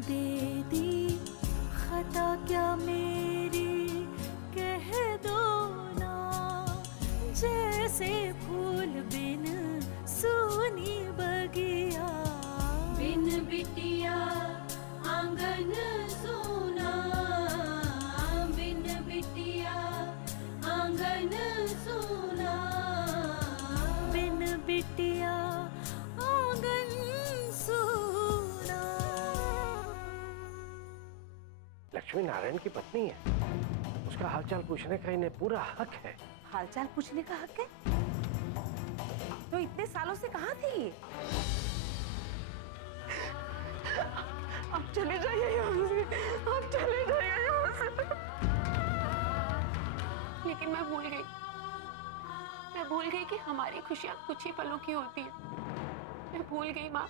दे दी खता क्या मेरी, कह दो ना। जैसे फूल बिन सूनी बगिया, बिन बिटिया आंगन सूना, बिन बिटिया आंगन सूना, बिन बिटिया आंगन सूना। लक्ष्मी नारायण की पत्नी है, उसका हालचाल पूछने का इन्हें पूरा हक है। हालचाल पूछने का हक है? तो इतने सालों से कहाँ थी ये? आप चले जाइए यहाँ से, आप चले जाइए यहाँ से। लेकिन मैं भूल गई कि हमारी खुशियाँ कुछ ही पलों की होती है। मैं भूल गई माँ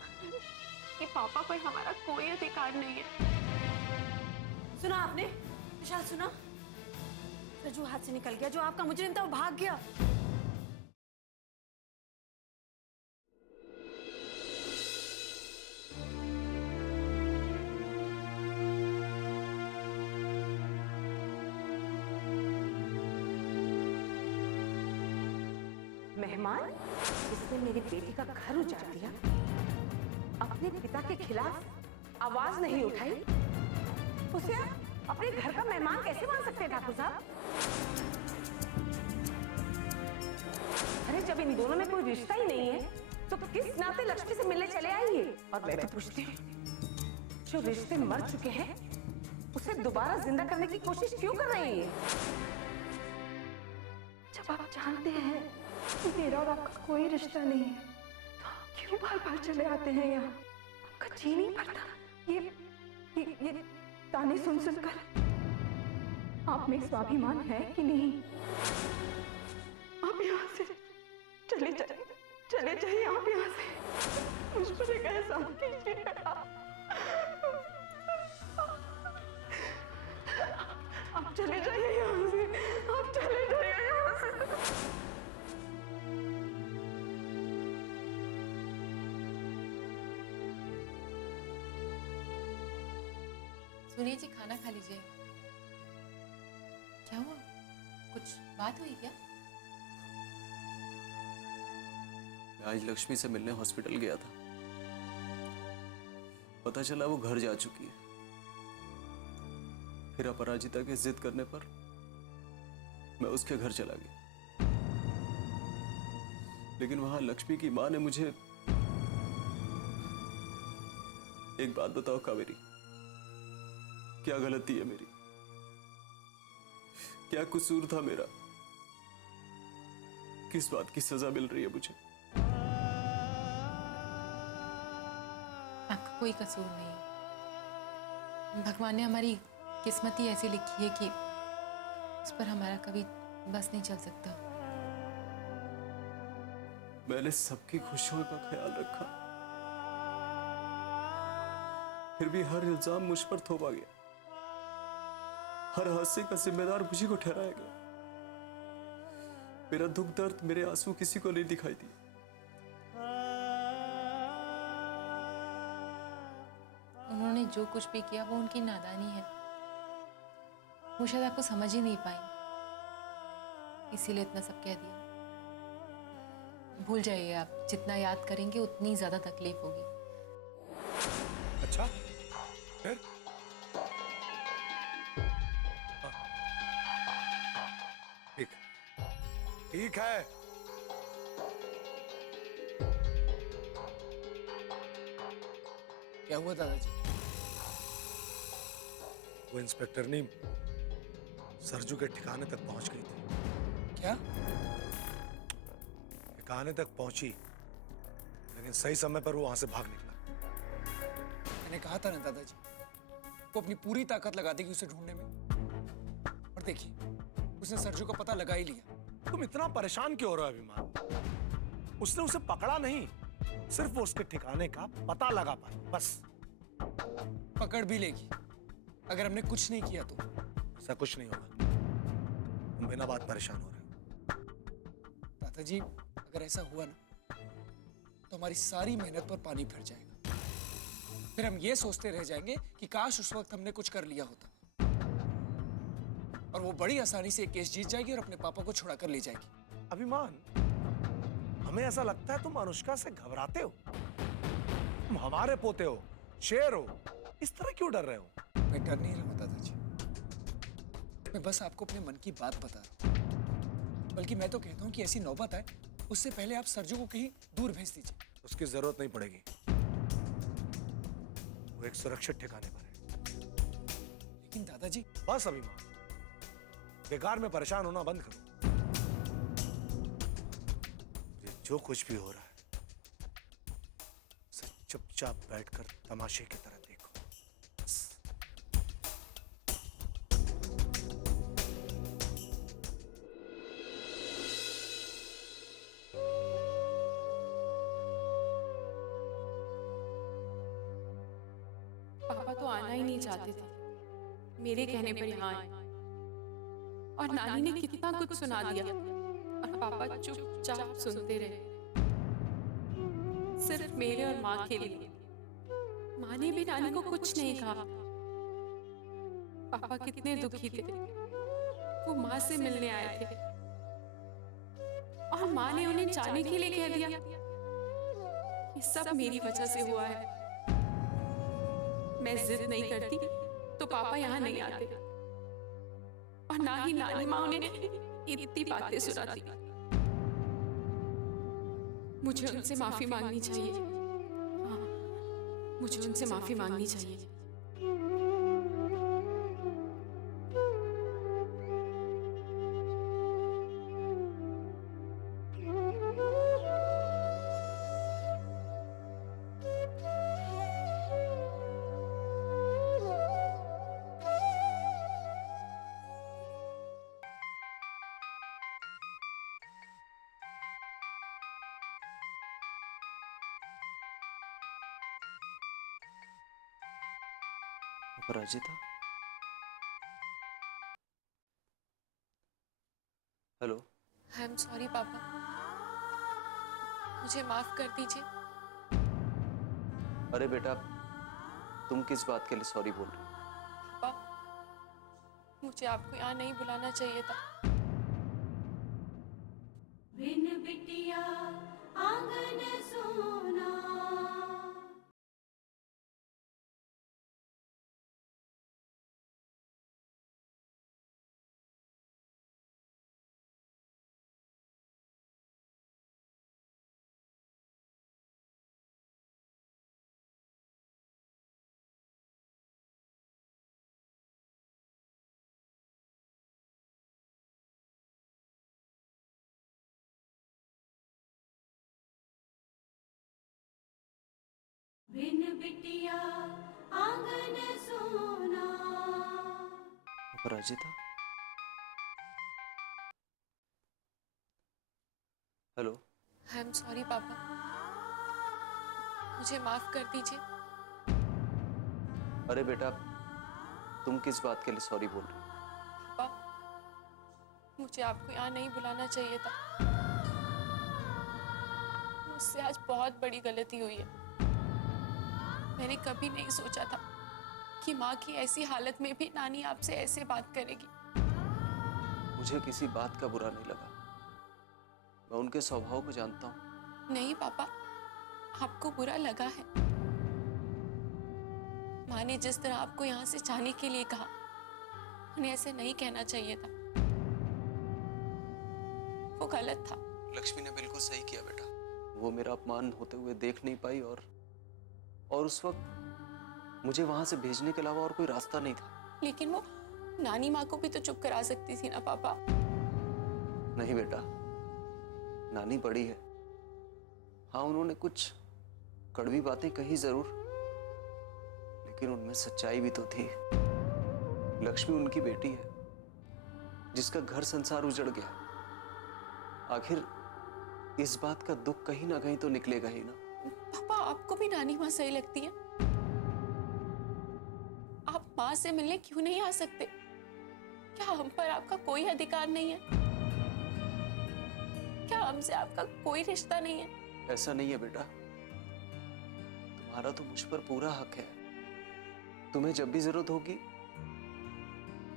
कि पापा पर हमारा कोई अधिकार नहीं है। सुना आपने? विशाल सुना? रज्जू हाथ से निकल गया, जो आपका मुजरिम था वो भाग गया। मेहमान जिसने मेरी बेटी का घर उजाड़ दिया, अपने पिता के खिलाफ आवाज नहीं उठाई, उसे अपने घर का मेहमान कैसे मान सकते हैं ठाकुर साहब? अरे जब इन दोनों में कोई रिश्ता ही नहीं है तो किस नाते लक्ष्मी से मिलने चले आइए? और मैं तो पूछती हूँ, जो रिश्ते मर चुके हैं उसे दोबारा जिंदा करने की कोशिश क्यों कर रही है? जब आप जानते हैं कि मेरा और आपका कोई रिश्ता नहीं है तो क्यों बार बार चले आते हैं यहाँ? आपका जी नहीं भरता ये ताने सुन सुनकर? आप में स्वाभिमान है कि नहीं? आप यहाँ से चले जाइए आप यहाँ से। मुझ पर एक एहसान कीजिए। आप चले जाइए यहाँ से, आप चले जाइए यहाँ से। सुनिए जी, खाना खा लीजिए। क्या हुआ, कुछ बात हुई क्या? मैं आज लक्ष्मी से मिलने हॉस्पिटल गया था। पता चला वो घर जा चुकी है। फिर अपराजिता के जिद करने पर मैं उसके घर चला गया, लेकिन वहां लक्ष्मी की मां ने मुझे एक बात बताओ कावेरी, क्या गलती है मेरी? क्या कसूर था मेरा? किस बात की सजा मिल रही है मुझे? आपका कोई कसूर नहीं। भगवान ने हमारी किस्मत ही ऐसी लिखी है कि उस पर हमारा कभी बस नहीं चल सकता। मैंने सबकी खुशियों का ख्याल रखा, फिर भी हर इल्जाम मुझ पर थोपा गया। हर हादसे का जिम्मेदार मुझी को ठहराया गया। मेरा दुख दर्द, मेरे आंसू किसी को नहीं दिखाई दिए। उन्होंने जो कुछ भी किया वो उनकी नादानी है। वो शायद आपको समझ ही नहीं पाई, इसीलिए इतना सब कह दिया। भूल जाइए, आप जितना याद करेंगे उतनी ज्यादा तकलीफ होगी। अच्छा, फिर? ठीक है। क्या हुआ दादाजी? वो इंस्पेक्टर नीम सरजू के ठिकाने तक पहुंच गई थी। क्या? ठिकाने तक पहुंची, लेकिन सही समय पर वो वहां से भाग निकला। मैंने कहा था ना दादाजी, वो अपनी पूरी ताकत लगा देगी उसे ढूंढने में। और देखिए, उसने सरजू का पता लगा ही लिया। तुम इतना परेशान क्यों हो रहे हो अभिमान? उसने उसे पकड़ा नहीं, सिर्फ वो उसके ठिकाने का पता लगा पाई, बस। पकड़ भी लेगी अगर हमने कुछ नहीं किया तो। ऐसा कुछ नहीं होगा, तुम बिना बात परेशान हो रहे हो। दादाजी, अगर ऐसा हुआ ना तो हमारी सारी मेहनत पर पानी फिर जाएगा। फिर हम ये सोचते रह जाएंगे कि काश उस वक्त हमने कुछ कर लिया होता, और वो बड़ी आसानी से केस जीत जाएगी और अपने पापा को छुड़ा कर ले जाएगी। अभिमान, हमें ऐसा लगता है तुम अनुष्का से घबराते हो। तुम हमारे पोते हो, शेर हो, इस तरह क्यों डर रहे हो? मैं डर नहीं रहा हूं दादाजी, मैं बस आपको अपने मन की बात बता रहा हूं। बल्कि मैं तो कहता हूं कि ऐसी नौबत आए उससे पहले आप सरजू को कहीं दूर भेज दीजिए। उसकी जरूरत नहीं पड़ेगी, वो एक सुरक्षित ठिकाने पर है। लेकिन दादाजी। बस अभिमान, बेकार में परेशान होना बंद करो। ये जो कुछ भी हो रहा है उसे चुपचाप बैठकर तमाशे की तरह देखो। बस। पापा तो आना ही नहीं चाहते थे, मेरे कहने पर यहाँ आए। और नानी ने कितना कुछ सुना दिया और पापा चुपचाप सुनते रहे, सिर्फ मेरे और माँ के लिए। माँ ने भी नानी को कुछ नहीं कहा। पापा कितने दुखी थे, वो माँ से मिलने आए थे और माँ ने उन्हें जाने के लिए कह दिया। ये सब मेरी वजह से हुआ है। मैं जिद नहीं करती तो पापा यहाँ नहीं आते, और ना ही नानी माँ उन्हें इतनी बातें सुनाती। मुझे उनसे माफी मांगनी चाहिए। हाँ, मुझे उनसे माफी मांगनी चाहिए। अपराजिता, हेलो। आई एम सॉरी पापा, मुझे माफ कर दीजिए। अरे बेटा, तुम किस बात के लिए सॉरी बोल रही हो? पापा, मुझे आपको यहाँ नहीं बुलाना चाहिए था। बिन बिटिया आंगन सोना। बिन बिटिया आंगन सोना। अपराजिता, हेलो। आई एम सॉरी पापा, मुझे माफ कर दीजिए। अरे बेटा, तुम किस बात के लिए सॉरी बोल रही हो? पापा, मुझे आपको यहाँ नहीं बुलाना चाहिए था। मुझसे आज बहुत बड़ी गलती हुई है। मैंने कभी नहीं सोचा था कि माँ की ऐसी हालत में भी नानी आपसे ऐसे बात करेगी। मुझे किसी बात का बुरा नहीं लगा, मैं उनके स्वभाव को जानता हूँ। नहीं पापा, आपको बुरा लगा है। माँ ने जिस तरह आपको यहाँ से जाने के लिए कहा, उन्हें ऐसे नहीं कहना चाहिए था। वो गलत था। लक्ष्मी ने बिल्कुल सही किया बेटा, वो मेरा अपमान होते हुए देख नहीं पाई, और उस वक्त मुझे वहां से भेजने के अलावा और कोई रास्ता नहीं था। लेकिन वो नानी माँ को भी तो चुप करा सकती थी ना पापा। नहीं बेटा, नानी बड़ी है। हाँ, उन्होंने कुछ कड़वी बातें कही जरूर, लेकिन उनमें सच्चाई भी तो थी। लक्ष्मी उनकी बेटी है, जिसका घर संसार उजड़ गया। आखिर इस बात का दुख कहीं ना कहीं तो निकलेगा ही ना। पापा, आपको भी नानी माँ सही लगती है? आप माँ से मिलने क्यों नहीं आ सकते? क्या हम पर आपका कोई अधिकार नहीं है? क्या हमसे आपका कोई रिश्ता नहीं है? ऐसा नहीं है बेटा, तुम्हारा तो मुझ पर पूरा हक है। तुम्हें जब भी जरूरत होगी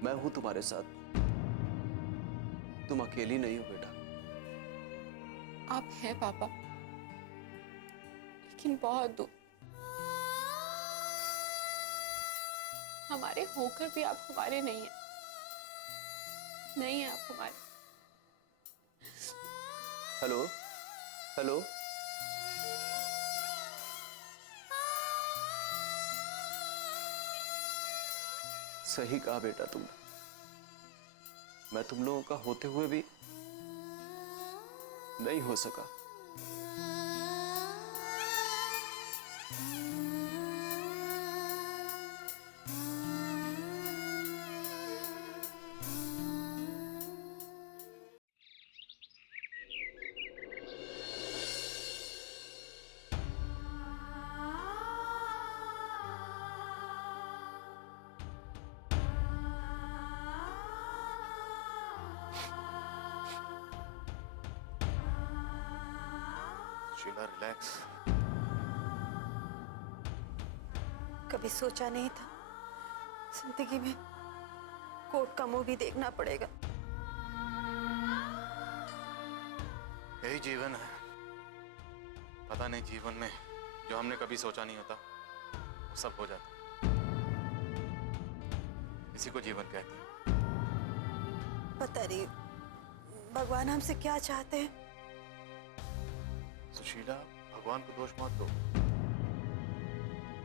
मैं हूं तुम्हारे साथ। तुम अकेली नहीं हो बेटा। आप हैं पापा, लेकिन बहुत दूर। हमारे होकर भी आप हमारे नहीं हैं। नहीं है आप हमारे। Hello hello. सही कहा बेटा तुमने। मैं तुम लोगों का होते हुए भी नहीं हो सका। शीला रिलैक्स। कभी सोचा नहीं था जिंदगी में कोर्ट का मूवी देखना पड़ेगा। यही जीवन है। पता नहीं जीवन में जो हमने कभी सोचा नहीं होता वो सब हो जाता। इसी को जीवन कहते हैं। पता नहीं भगवान हमसे क्या चाहते हैं। सुशीला, भगवान को दोष मत दो।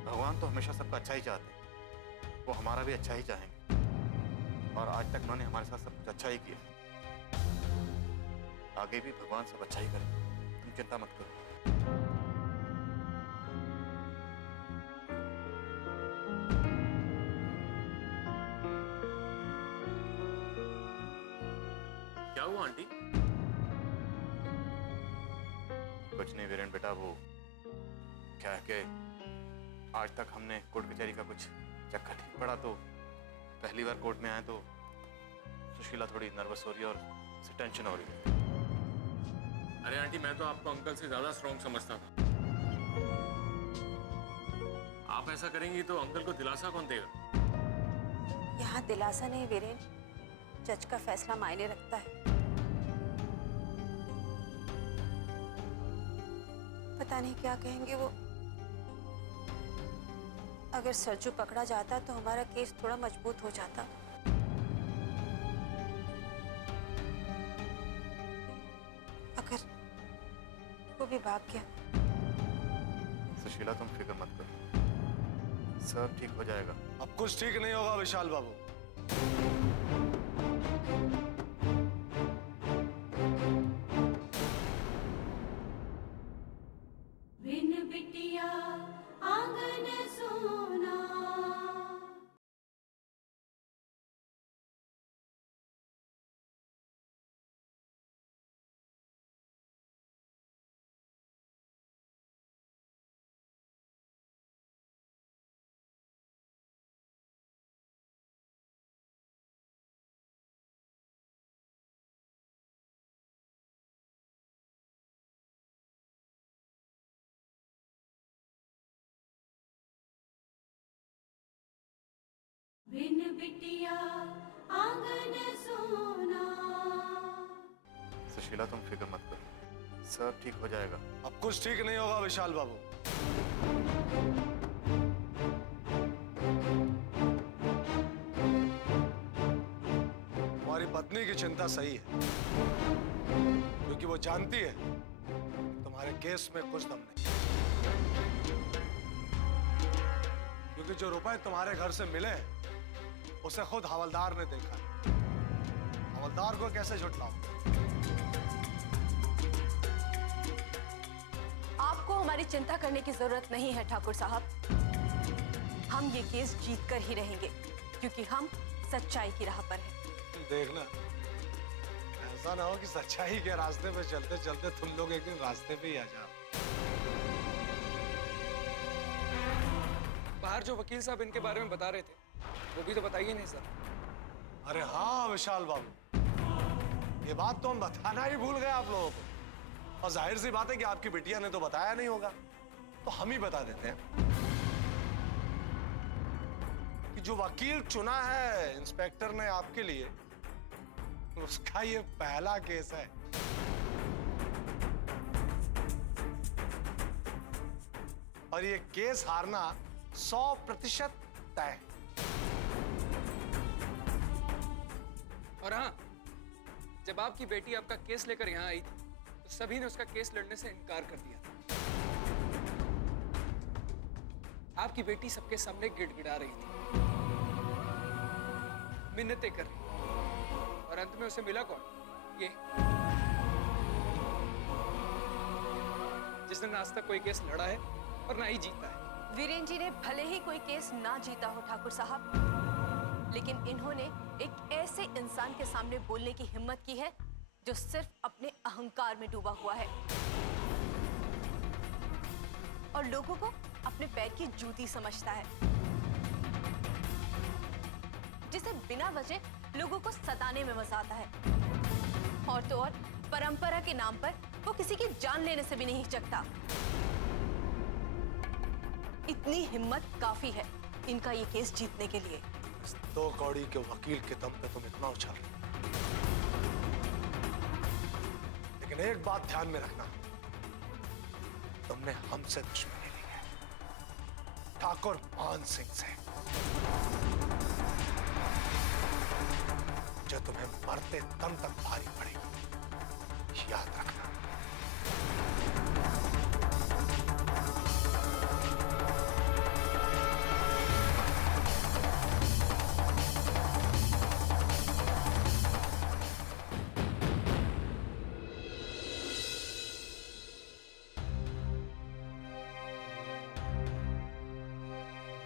भगवान तो हमेशा सबका अच्छा ही चाहते हैं। वो हमारा भी अच्छा ही चाहेंगे और आज तक उन्होंने हमारे साथ सब कुछ अच्छा ही किया। आगे भी भगवान सब अच्छा ही करेंगे। तुम चिंता मत करो। क्या हुआ आंटी? कुछ नहीं वीरेन बेटा, वो क्या है कि आज तक हमने कोर्ट कचहरी का कुछ चक्कर नहीं पड़ा, तो पहली बार कोर्ट में आए तो सुशीला थोड़ी नर्वस हो रही है और उसे टेंशन हो रही है। अरे आंटी, मैं तो आपको अंकल से ज्यादा स्ट्रॉन्ग समझता था। आप ऐसा करेंगी तो अंकल को दिलासा कौन देगा? यहाँ दिलासा नहीं वीरेन, जज का फैसला मायने रखता है। पता नहीं क्या कहेंगे वो। अगर सरजू पकड़ा जाता तो हमारा केस थोड़ा मजबूत हो जाता। अगर वो भी भाग गया। सुशीला तुम फिक्र मत करो, सब ठीक हो जाएगा। अब कुछ ठीक नहीं होगा विशाल बाबू। बिन बिटिया आंगन सोना। बिन बिटिया आंगन सोना। सुशीला तुम फिक्र मत करो, सब ठीक हो जाएगा। अब कुछ ठीक नहीं होगा विशाल बाबू। तुम्हारी पत्नी की चिंता सही है, क्योंकि वो जानती है तुम्हारे केस में कुछ दम नहीं। क्योंकि जो रुपए तुम्हारे घर से मिले उसे खुद हवलदार ने देखा है। हवलदार को कैसे झुठलाओ? आपको हमारी चिंता करने की जरूरत नहीं है ठाकुर साहब। हम ये केस जीत कर ही रहेंगे, क्योंकि हम सच्चाई की राह पर हैं। देखना, ऐसा ना हो कि सच्चाई के रास्ते पे चलते चलते तुम लोग एक दिन रास्ते पे ही आ जाओ। बाहर जो वकील साहब इनके बारे में बता रहे थे वो भी तो बताइए नहीं सर। अरे हाँ विशाल बाबू, ये बात तो हम बताना ही भूल गए आप लोगों को। और जाहिर सी बात है कि आपकी बिटिया ने तो बताया नहीं होगा। तो हम ही बता देते हैं कि जो वकील चुना है इंस्पेक्टर ने आपके लिए, उसका ये पहला केस है। और ये केस हारना 100% तय। और हाँ, जब आपकी बेटी आपका केस लेकर यहाँ आई थी तो सभी ने उसका केस लड़ने से इनकार कर दिया था। आपकी बेटी सबके सामने गिड़गिड़ा रही थी, मिन्नतें कर रही थी, और अंत में उसे मिला कौन? ये जिसने ना आज तक कोई केस लड़ा है और ना ही जीता है। वीरेन जी ने भले ही कोई केस ना जीता हो ठाकुर साहब, लेकिन इन्होंने एक ऐसे इंसान के सामने बोलने की हिम्मत की है जो सिर्फ अपने अहंकार में डूबा हुआ है और लोगों को अपने पैर की जूती समझता है, जिसे बिना वजह लोगों को सताने में मजा आता है। और तो और परंपरा के नाम पर वो किसी की जान लेने से भी नहीं हिचकता। इतनी हिम्मत काफी है इनका ये केस जीतने के लिए। इस 2 कौड़ी के वकील के दम पे तुम इतना उछल रहे हो। लेकिन एक बात ध्यान में रखना, तुमने हमसे दुश्मनी ली है, ठाकुर मान सिंह से, जो तुम्हें मरते दम तक भारी पड़ेगी, याद रखना।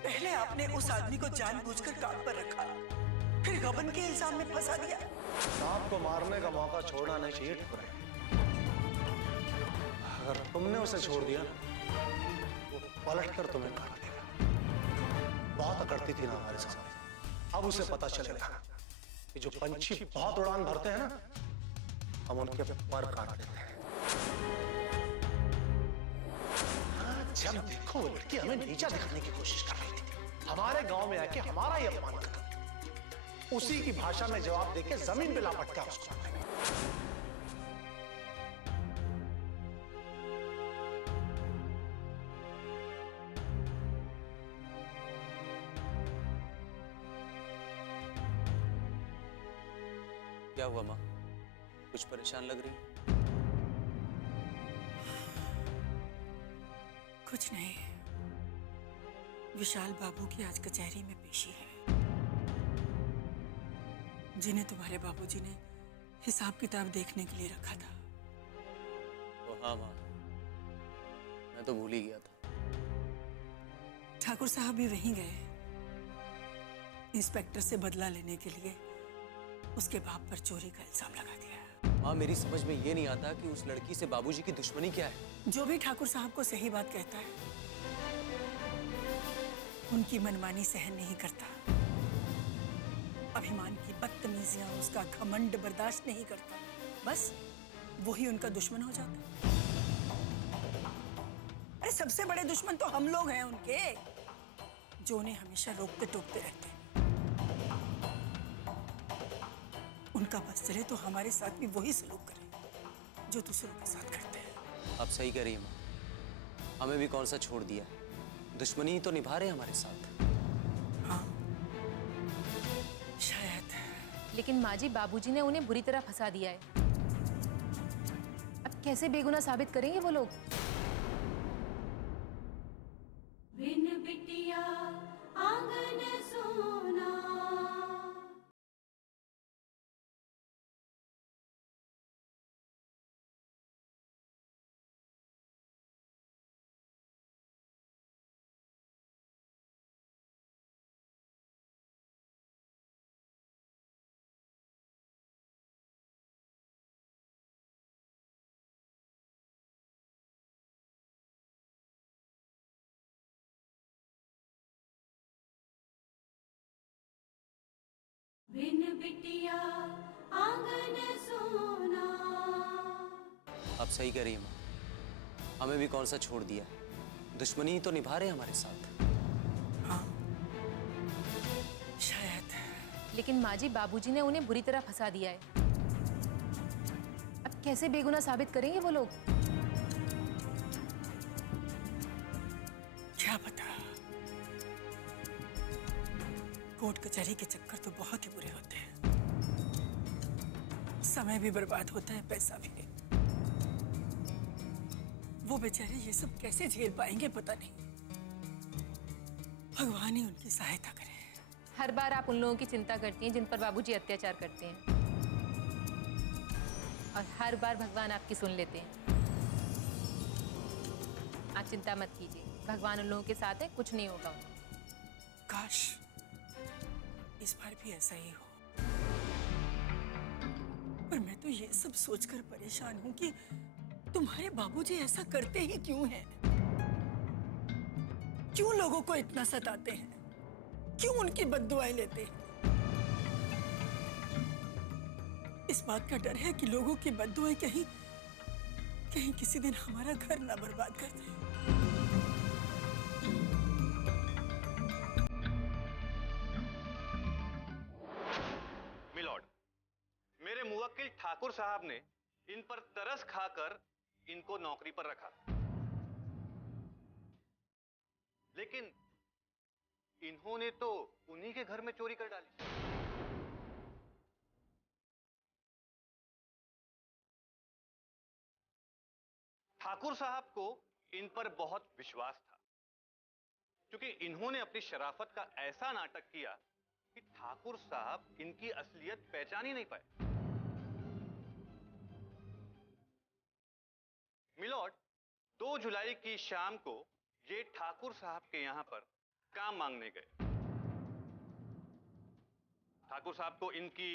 पहले आपने उस आदमी को जानबूझकर काट पर रखा, फिर गबन के इल्जाम में फंसा दिया। सांप को मारने का मौका छोड़ना नहीं चाहिए ठुकरे। अगर तुमने उसे छोड़ दिया वो पलटकर तुम्हें काट देगा। बहुत अकड़ती थी ना हमारे सामने, अब उसे पता चलेगा कि जो पंछी बहुत उड़ान भरते हैं ना, हम उनके पर काट लेते हैं। जब देखो वो लड़की हमें नीचा दिखाने की कोशिश कर रही थी, हमारे गांव में आके हमारा ही अपमान कर, उसी की भाषा में जवाब देके जमीन पे लापटता उसको। क्या हुआ माँ? कुछ परेशान लग रही? कुछ नहीं, विशाल बाबू की आज कचहरी में पेशी है, जिन्हें तुम्हारे बाबूजी ने हिसाब किताब देखने के लिए रखा था। ओ हाँ माँ, मैं तो भूल ही गया था। ठाकुर साहब भी वहीं गए, इंस्पेक्टर से बदला लेने के लिए उसके बाप पर चोरी का इल्जाम लगा दिया। माँ, मेरी समझ में ये नहीं आता कि उस लड़की से बाबूजी की दुश्मनी क्या है। जो भी ठाकुर साहब को सही बात कहता है, उनकी मनमानी सहन नहीं करता, अभिमान की बदतमीजियां, उसका घमंड बर्दाश्त नहीं करता, बस वही उनका दुश्मन हो जाता। अरे सबसे बड़े दुश्मन तो हम लोग हैं उनके, जो उन्हें हमेशा रोकते टोकते रहते हैं। उनका बस चले तो हमारे साथ भी वही सलूक करें जो दूसरों के साथ करते हैं। आप सही कह रही हैं माँ, हमें भी कौन सा छोड़ दिया, दुश्मनी ही तो निभा रहे हैं हमारे साथ। हाँ शायद। लेकिन माँ जी, बाबूजी ने उन्हें बुरी तरह फंसा दिया है। अब कैसे बेगुनाह साबित करेंगे वो लोग? बिन बिटिया आंगन सोना। बिन बिटिया आंगन सोना। आप सही कह रही हैं माँ, हमें भी कौन सा छोड़ दिया, दुश्मनी तो निभा रहे हैं हमारे साथ। हाँ शायद। लेकिन माँ जी, बाबूजी ने उन्हें बुरी तरह फंसा दिया है। अब कैसे बेगुनाह साबित करेंगे वो लोग? क्या पता। कोर्ट कचहरी के चक्कर तो बहुत ही बुरे होते हैं। समय भी बर्बाद होता है, पैसा भी। वो बेचारे ये सब कैसे झेल पाएंगे पता नहीं। भगवान ही उनकी सहायता करे। हर बार आप उन लोगों की चिंता करती हैं जिन पर बाबूजी अत्याचार करते हैं, और हर बार भगवान आपकी सुन लेते हैं। आप चिंता मत कीजिए, भगवान उन लोगों के साथ है, कुछ नहीं होगा उन्हें। काश इस बार भी ऐसा ही हो। पर मैं तो ये सब सोचकर परेशान हूं कि तुम्हारे बाबूजी ऐसा करते ही क्यों हैं? क्यों लोगों को इतना सताते हैं? क्यों उनकी बद्दुआएं लेते हैं? इस बात का डर है कि लोगों की बद्दुआएं कहीं किसी दिन हमारा घर ना बर्बाद कर दें। मिलॉर्ड, मेरे मुवक्किल ठाकुर साहब ने इन पर तरस खाकर इनको नौकरी पर रखा, लेकिन इन्होंने तो उन्हीं के घर में चोरी कर डाली। ठाकुर साहब को इन पर बहुत विश्वास था, क्योंकि इन्होंने अपनी शराफत का ऐसा नाटक किया कि ठाकुर साहब इनकी असलियत पहचान ही नहीं पाए। मिलॉर्ड, 2 जुलाई की शाम को ये ठाकुर साहब के यहां पर काम मांगने गए। ठाकुर साहब को इनकी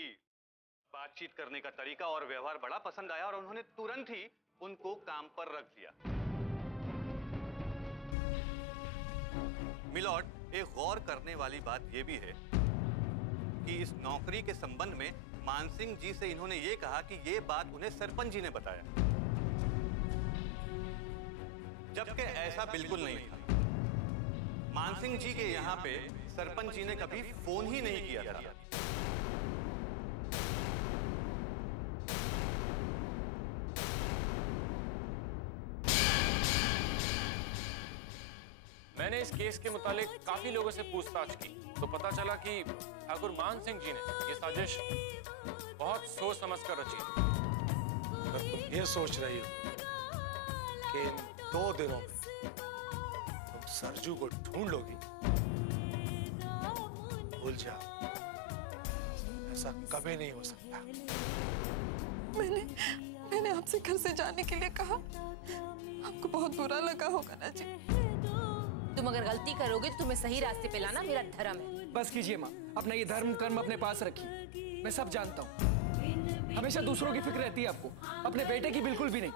बातचीत करने का तरीका और व्यवहार बड़ा पसंद आया और उन्होंने तुरंत ही उनको काम पर रख दिया। मिलॉर्ड, एक गौर करने वाली बात यह भी है कि इस नौकरी के संबंध में मानसिंह जी से इन्होंने ये कहा कि ये बात उन्हें सरपंच जी ने बताया, जबकि ऐसा बिल्कुल नहीं था। मानसिंह जी के यहाँ पे सरपंच जी ने कभी फोन ही नहीं किया था। मैंने इस केस के मुतालिक काफी लोगों से पूछताछ की तो पता चला कि ठाकुर मान सिंह जी ने ये साजिश बहुत सोच समझकर रची है। अगर तुम ये सोच रही हो कि इन 2 दिनों में तुम सरजू को ढूंढ लोगी, भूल जाओ, ऐसा कभी नहीं हो सकता। मैंने आपसे घर से जाने के लिए कहा, आपको बहुत बुरा लगा होगा ना जी। तुम अगर गलती करोगे तो तुम्हें सही रास्ते पे लाना मेरा धर्म है। बस कीजिए माँ, अपना ये धर्म कर्म अपने पास रखिए। मैं सब जानता हूँ, हमेशा दूसरों की फिक्र रहती है आपको, अपने बेटे की बिल्कुल भी नहीं।